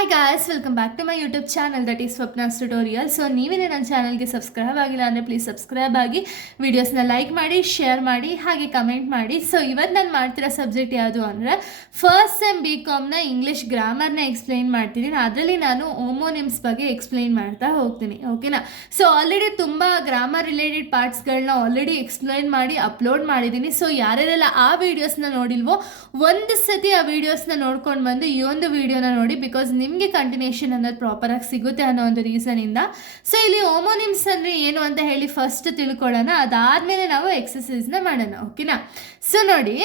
Hi guys, welcome back to my YouTube channel that is Swapna's tutorial. So ನೀವೇನೇ ನನ್ನ ಚಾನಲ್ಗೆ subscribe ಆಗಿಲ್ಲ ಅಂದರೆ ಪ್ಲೀಸ್ ಸಬ್ಸ್ಕ್ರೈಬ್ ಆಗಿ, ವಿಡಿಯೋಸ್ನ ಲೈಕ್ ಮಾಡಿ, ಶೇರ್ ಮಾಡಿ, ಹಾಗೆ ಕಮೆಂಟ್ ಮಾಡಿ. ಸೊ ಇವತ್ತು ನಾನು ಮಾಡ್ತಿರೋ ಸಬ್ಜೆಕ್ಟ್ ಯಾವುದು ಅಂದರೆ ಫಸ್ಟ್ ಸೆಮ್ BComನ ಇಂಗ್ಲೀಷ್ ಗ್ರಾಮರ್ನ ಎಕ್ಸ್ಪ್ಲೈನ್ ಮಾಡ್ತೀನಿ. ಅದರಲ್ಲಿ ನಾನು ಹೋಮೋನಿಮ್ಸ್ ಬಗ್ಗೆ ಎಕ್ಸ್ಪ್ಲೈನ್ ಮಾಡ್ತಾ ಹೋಗ್ತೀನಿ, ಓಕೆನಾ. ಸೊ ಆಲ್ರೆಡಿ ತುಂಬ ಗ್ರಾಮರ್ ರಿಲೇಟೆಡ್ ಪಾರ್ಟ್ಸ್ಗಳನ್ನ ಆಲ್ರೆಡಿ ಎಕ್ಸ್ಪ್ಲೈನ್ ಮಾಡಿ ಅಪ್ಲೋಡ್ ಮಾಡಿದ್ದೀನಿ. ಸೊ ಯಾರ್ಯಾರೆಲ್ಲ ಆ ವೀಡಿಯೋಸ್ನ ನೋಡಿಲ್ವೋ ಒಂದು ಸತಿ ಆ ವೀಡಿಯೋಸ್ನ ನೋಡ್ಕೊಂಡು ಬಂದು ಈ ಒಂದು ವೀಡಿಯೋನ ನೋಡಿ, ಬಿಕಾಸ್ ನಿಮಗೆ ಕಂಟಿನ್ಯೂಷನ್ ಅನ್ನೋದು ಪ್ರಾಪರಾಗಿ ಸಿಗುತ್ತೆ ಅನ್ನೋ ಒಂದು ರೀಸನಿಂದ. ಸೊ ಇಲ್ಲಿ ಹೋಮೋನಿಮ್ಸ್ ಅಂದರೆ ಏನು ಅಂತ ಹೇಳಿ ಫಸ್ಟ್ ತಿಳ್ಕೊಳ್ಳೋಣ, ಅದಾದಮೇಲೆ ನಾವು ಎಕ್ಸಸೈಸ್ನ ಮಾಡೋಣ, ಓಕೆನಾ. ಸೊ ನೋಡಿ,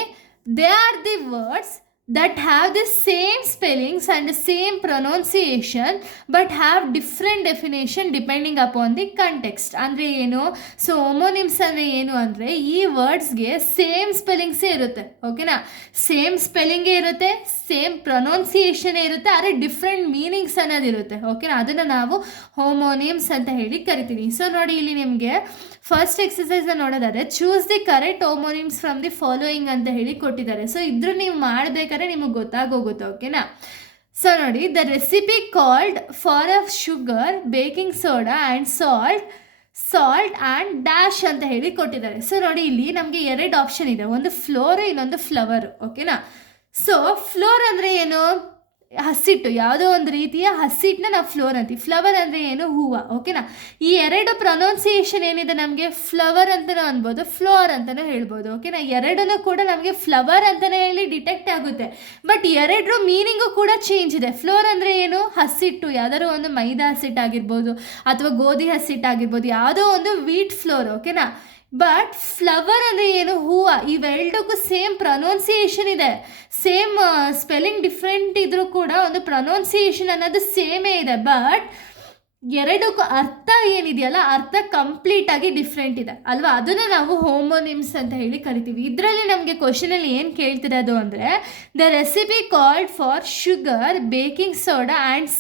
they are the words that have the same spellings and the same pronunciation but have different definition depending upon the context. ಅಂದರೆ ಏನು? ಸೊ ಹೋಮೋನಿಮ್ಸ್ ಅಂದರೆ ಏನು ಅಂದರೆ ಈ ವರ್ಡ್ಸ್ಗೆ ಸೇಮ್ ಸ್ಪೆಲ್ಲಿಂಗ್ಸೇ ಇರುತ್ತೆ, ಓಕೆನಾ. ಸೇಮ್ ಸ್ಪೆಲ್ಲಿಂಗೇ ಇರುತ್ತೆ, ಸೇಮ್ ಪ್ರೊನೌನ್ಸಿಯೇಷನೇ ಇರುತ್ತೆ, ಆದರೆ ಡಿಫ್ರೆಂಟ್ ಮೀನಿಂಗ್ಸ್ ಅನ್ನೋದಿರುತ್ತೆ, ಓಕೆನಾ. ಅದನ್ನು ನಾವು ಹೋಮೋನಿಮ್ಸ್ ಅಂತ ಹೇಳಿ ಕರಿತೀವಿ. ಸೊ ನೋಡಿ, ಇಲ್ಲಿ ನಿಮಗೆ ಫಸ್ಟ್ ಎಕ್ಸಸೈಸ್ನ ನೋಡೋದಾದರೆ choose the correct homonyms from the following ಅಂತ ಹೇಳಿ ಕೊಟ್ಟಿದ್ದಾರೆ. ಸೊ ಇದ್ರ ನೀವು ಮಾಡಬೇಕಾದ್ರೆ ನಿಮಗೆ ಗೊತ್ತಾಗೋಗುತ್ತೆ, ಓಕೆನಾ. ಸೊ ನೋಡಿ, the recipe called for a sugar, baking soda and salt and dash ಅಂತ ಹೇಳಿ ಕೊಟ್ಟಿದ್ದಾರೆ. ಸೊ ನೋಡಿ, ಇಲ್ಲಿ ನಮಗೆ ಎರಡು ಆಪ್ಷನ್ ಇದೆ, ಒಂದು ಫ್ಲೋರ್, ಇನ್ನೊಂದು ಫ್ಲವರ್, ಓಕೆನಾ. ಸೊ ಫ್ಲೋರ್ ಅಂದರೆ ಏನು? ಹಸಿಟ್ಟು, ಯಾವುದೋ ಒಂದು ರೀತಿಯ ಹಸಿಟ್ಟನ್ನ ನಾವು ಫ್ಲೋರ್ ಅಂತೀವಿ. ಫ್ಲವರ್ ಅಂದರೆ ಏನು? ಹೂವು, ಓಕೆನಾ. ಈ ಎರಡು ಪ್ರೊನೌನ್ಸಿಯೇಷನ್ ಏನಿದೆ ನಮಗೆ ಫ್ಲವರ್ ಅಂತಲೂ ಅನ್ಬೋದು, ಫ್ಲೋರ್ ಅಂತಲೂ ಹೇಳ್ಬೋದು, ಓಕೆನಾ. ಎರಡನ್ನೂ ಕೂಡ ನಮಗೆ ಫ್ಲವರ್ ಅಂತಲೇ ಹೇಳಿ ಡಿಟೆಕ್ಟ್ ಆಗುತ್ತೆ, ಬಟ್ ಎರಡರ ಮೀನಿಂಗು ಕೂಡ ಚೇಂಜ್ ಇದೆ. ಫ್ಲೋರ್ ಅಂದರೆ ಏನು? ಹಸಿಟ್ಟು, ಯಾವುದಾದ್ರು ಒಂದು ಮೈದಾ ಹಸಿಟ್ಟು ಆಗಿರ್ಬೋದು ಅಥವಾ ಗೋಧಿ ಹಸಿಟ್ಟು ಆಗಿರ್ಬೋದು, ಯಾವುದೋ ಒಂದು ವೀಟ್ ಫ್ಲೋರ್, ಓಕೆನಾ. ಬಟ್ ಫ್ಲವರ್ ಅಂದರೆ ಏನು? ಹೂವು. ಇವೆರಡಕ್ಕೂ ಸೇಮ್ ಪ್ರೊನೌನ್ಸಿಯೇಷನ್ ಇದೆ, ಸೇಮ್ ಸ್ಪೆಲ್ಲಿಂಗ್ ಡಿಫ್ರೆಂಟ್ ಇದ್ರೂ ಕೂಡ ಒಂದು ಪ್ರೊನೌನ್ಸಿಯೇಷನ್ ಅನ್ನೋದು ಸೇಮೇ ಇದೆ, ಬಟ್ ಎರಡಕ್ಕೂ ಅರ್ಥ ಏನಿದೆಯಲ್ಲ, ಅರ್ಥ ಕಂಪ್ಲೀಟಾಗಿ ಡಿಫ್ರೆಂಟ್ ಇದೆ ಅಲ್ವಾ. ಅದನ್ನು ನಾವು ಹೋಮೋನಿಮ್ಸ್ ಅಂತ ಹೇಳಿ ಕರಿತೀವಿ. ಇದರಲ್ಲಿ ನಮಗೆ ಕ್ವಶನಲ್ಲಿ ಏನು ಕೇಳ್ತಿರೋದು ಅಂದರೆ the recipe called for sugar, baking soda and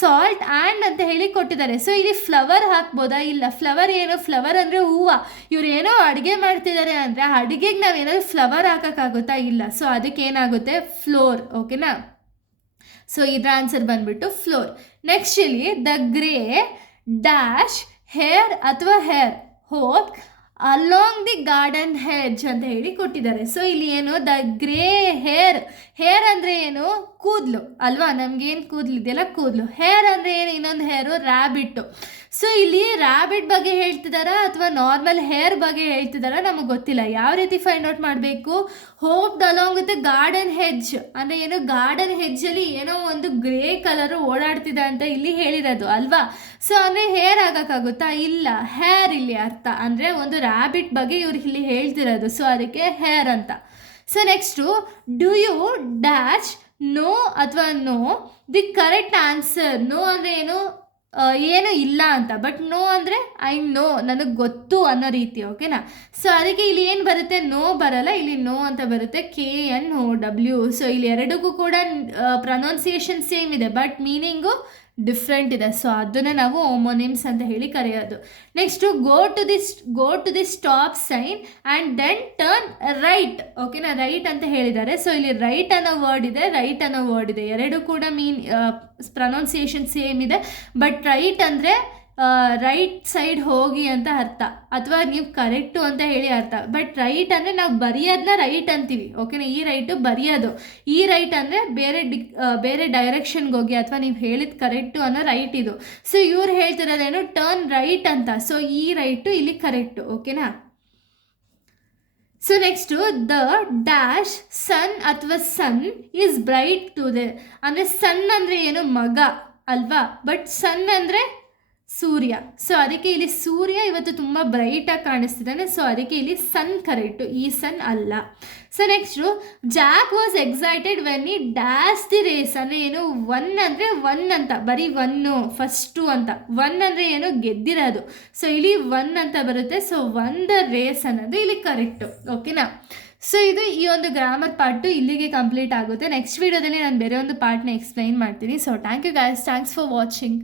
salt and ಅಂತ ಹೇಳಿ ಕೊಟ್ಟಿದ್ದಾರೆ. ಸೊ ಇಲ್ಲಿ ಫ್ಲವರ್ ಹಾಕ್ಬೋದಾ? ಇಲ್ಲ. ಫ್ಲವರ್ ಏನು? ಫ್ಲವರ್ ಅಂದರೆ ಹೂವು. ಇವ್ರು ಏನೋ ಅಡುಗೆ ಮಾಡ್ತಿದ್ದಾರೆ ಅಂದರೆ ಅಡುಗೆಗೆ ನಾವೇನಾದ್ರು ಫ್ಲವರ್ ಹಾಕೋಕ್ಕಾಗುತ್ತಾ? ಇಲ್ಲ. ಸೊ ಅದಕ್ಕೆ ಏನಾಗುತ್ತೆ? ಫ್ಲೋರ್, ಓಕೆನಾ. ಸೊ ಇದರ ಆನ್ಸರ್ ಬಂದ್ಬಿಟ್ಟು ಫ್ಲೋರ್. ನೆಕ್ಸ್ಟ್ ಇಲ್ಲಿ ದ ಗ್ರೇ ಡ್ಯಾಶ್ ಹೇರ್ ಅಥವಾ hair hope along the garden hedge ಅಂತ ಹೇಳಿ ಕೊಟ್ಟಿದ್ದಾರೆ. ಸೊ ಇಲ್ಲಿ ಏನು? ದ ಗ್ರೇ ಹೇರ್ ಅಂದರೆ ಏನು? ಕೂದಲು ಅಲ್ವಾ. ನಮಗೇನು ಕೂದಲು ಇದೆಯಲ್ಲ, ಕೂದಲು. ಹೇರ್ ಅಂದರೆ ಏನು? ಇನ್ನೊಂದು ಹೇರು ರ್ಯಾಬಿಟ್ಟು. ಸೊ ಇಲ್ಲಿ ರ್ಯಾಬಿಟ್ ಬಗ್ಗೆ ಹೇಳ್ತಿದ್ದಾರಾ ಅಥವಾ ನಾರ್ಮಲ್ ಹೇರ್ ಬಗ್ಗೆ ಹೇಳ್ತಿದ್ದಾರಾ ನಮಗೆ ಗೊತ್ತಿಲ್ಲ. ಯಾವ ರೀತಿ ಫೈಂಡ್ ಔಟ್ ಮಾಡಬೇಕು? ಹೋಪ್ಡ್ ಅಲಾಂಗ್ ವಿತ್ ಗಾರ್ಡನ್ ಹೆಡ್ಜ್ ಅಂದರೆ ಏನು? ಗಾರ್ಡನ್ ಹೆಡ್ಜಲ್ಲಿ ಏನೋ ಒಂದು ಗ್ರೇ ಕಲರು ಓಡಾಡ್ತಿದೆ ಅಂತ ಇಲ್ಲಿ ಹೇಳಿರೋದು ಅಲ್ವಾ. ಸೊ ಅಂದರೆ ಹೇರ್ ಆಗೋಕ್ಕಾಗುತ್ತಾ? ಇಲ್ಲ. ಹೇರ್ ಇಲ್ಲಿ ಅರ್ಥ ಅಂದರೆ ಒಂದು ರ್ಯಾಬಿಟ್ ಬಗ್ಗೆ ಇವ್ರು ಇಲ್ಲಿ ಹೇಳ್ತಿರೋದು, ಸೊ ಅದಕ್ಕೆ ಹೇರ್ ಅಂತ. So next, do you dash no ಅಥವಾ know the correct answer. No ಅಂದರೆ ಏನು? ಏನೂ ಇಲ್ಲ ಅಂತ. ಬಟ್ ನೋ ಅಂದರೆ ಐ ನೋ, ನನಗೆ ಗೊತ್ತು ಅನ್ನೋ ರೀತಿ, ಓಕೆನಾ. ಸೊ ಅದಕ್ಕೆ ಇಲ್ಲಿ ಏನು ಬರುತ್ತೆ? ನೋ ಬರಲ್ಲ, ಇಲ್ಲಿ ನೋ ಅಂತ ಬರುತ್ತೆ, KNOW. ಸೊ ಇಲ್ಲಿ ಎರಡಕ್ಕೂ ಕೂಡ ಪ್ರೊನೌನ್ಸಿಯೇಷನ್ ಸೇಮ್ ಇದೆ, ಬಟ್ ಮೀನಿಂಗು ಡಿಫ್ರೆಂಟ್ ಇದೆ. ಸೊ ಅದನ್ನು ನಾವು ಹೋಮೋನಿಮ್ಸ್ ಅಂತ ಹೇಳಿ ಕರೆಯೋದು. Next, go to the stop sign and then turn right, ಓಕೆನಾ. ರೈಟ್ ಅಂತ ಹೇಳಿದ್ದಾರೆ. ಸೊ ಇಲ್ಲಿ ರೈಟ್ ಅನ್ನೋ ವರ್ಡ್ ಇದೆ, ರೈಟ್ ಅನ್ನೋ ವರ್ಡ್ ಇದೆ, ಎರಡು ಕೂಡ ಪ್ರೊನೌನ್ಸಿಯೇಷನ್ ಸೇಮ್ ಇದೆ, ಬಟ್ ರೈಟ್ ಅಂದರೆ ರೈಟ್ ಸೈಡ್ ಹೋಗಿ ಅಂತ ಅರ್ಥ, ಅಥವಾ ನೀವು ಕರೆಕ್ಟು ಅಂತ ಹೇಳಿ ಅರ್ಥ. ಬಟ್ ರೈಟ್ ಅಂದರೆ ನಾವು ಬರೆಯೋದನ್ನ ರೈಟ್ ಅಂತೀವಿ, ಓಕೆನಾ. ಈ ರೈಟು ಬರೆಯೋದು, ಈ ರೈಟ್ ಅಂದರೆ ಬೇರೆ ಡೈರೆಕ್ಷನ್ಗೆ ಹೋಗಿ ಅಥವಾ ನೀವು ಹೇಳಿದ ಕರೆಕ್ಟು ಅನ್ನೋ ರೈಟ್ ಇದು. ಸೊ ಇವ್ರು ಹೇಳ್ತಿರೋದೇನು? ಟರ್ನ್ ರೈಟ್ ಅಂತ. ಸೊ ಈ ರೈಟು ಇಲ್ಲಿ ಕರೆಕ್ಟು, ಓಕೆನಾ. ಸೊ ನೆಕ್ಸ್ಟು, ದ ಡ್ಯಾಶ್ ಸನ್ ಅಥವಾ ಸನ್ ಈಸ್ ಬ್ರೈಟ್ ಟುಡೇ ಅಂದರೆ ಸನ್ ಅಂದರೆ ಏನು? ಮಗ ಅಲ್ವಾ. ಬಟ್ ಸನ್ ಅಂದರೆ ಸೂರ್ಯ. ಸೊ ಅದಕ್ಕೆ ಇಲ್ಲಿ ಸೂರ್ಯ ಇವತ್ತು ತುಂಬ ಬ್ರೈಟಾಗಿ ಕಾಣಿಸ್ತಿದ್ದಾನೆ, ಸೊ ಅದಕ್ಕೆ ಇಲ್ಲಿ ಸನ್ ಕರೆಕ್ಟು, ಈ ಸನ್ ಅಲ್ಲ. So next, Jack was excited when he dash the race ಅಂದರೆ ಏನು? ಒನ್ ಅಂದರೆ ಒನ್ ಅಂತ, ಬರೀ ಒನ್ನು ಫಸ್ಟು ಅಂತ. ಒನ್ ಅಂದರೆ ಏನು? ಗೆದ್ದಿರೋದು. ಸೊ ಇಲ್ಲಿ ಒನ್ ಅಂತ ಬರುತ್ತೆ. ಸೊ ಒನ್ ದ ರೇಸ್ ಅನ್ನೋದು ಇಲ್ಲಿ ಕರೆಕ್ಟು, ಓಕೆನಾ. ಸೊ ಇದು ಈ ಒಂದು ಗ್ರಾಮರ್ ಪಾರ್ಟು ಇಲ್ಲಿಗೆ ಕಂಪ್ಲೀಟ್ ಆಗುತ್ತೆ. ನೆಕ್ಸ್ಟ್ ವೀಡಿಯೋದಲ್ಲಿ ನಾನು ಬೇರೆ ಒಂದು ಪಾರ್ಟ್ನ ಎಕ್ಸ್ಪ್ಲೈನ್ ಮಾಡ್ತೀನಿ. So thank you guys, thanks for watching.